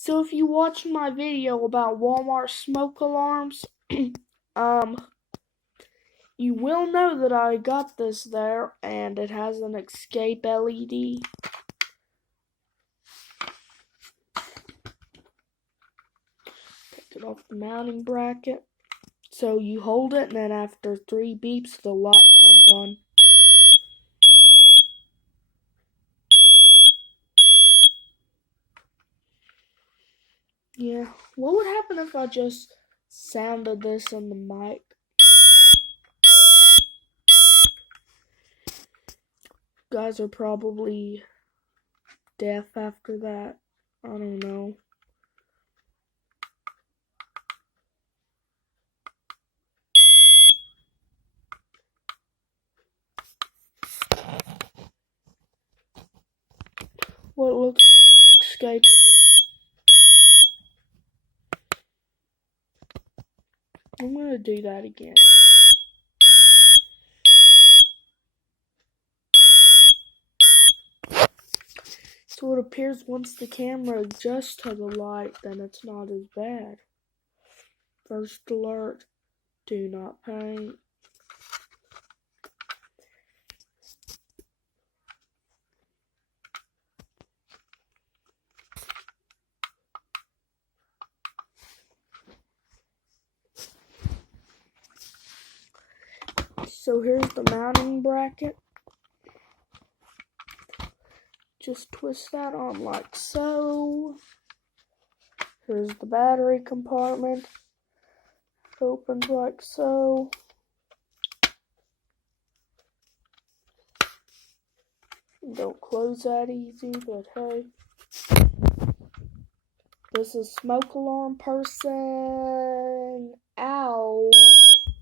So if you watched my video about Walmart smoke alarms, you will know that I got this there, and it has an escape LED. Take it off the mounting bracket. So you hold it, and then after 3 beeps, the light comes on. Yeah, what would happen if I just sounded this in the mic? Guys are probably deaf after that. I don't know. What looks like an escape. I'm gonna do that again. So it appears once the camera adjusts to the light, then it's not as bad. First alert, do not paint. So here's the mounting bracket. Just twist that on like so. Here's the battery compartment. It opens like so. Don't close that easy, but hey. This is Smoke Alarm Person.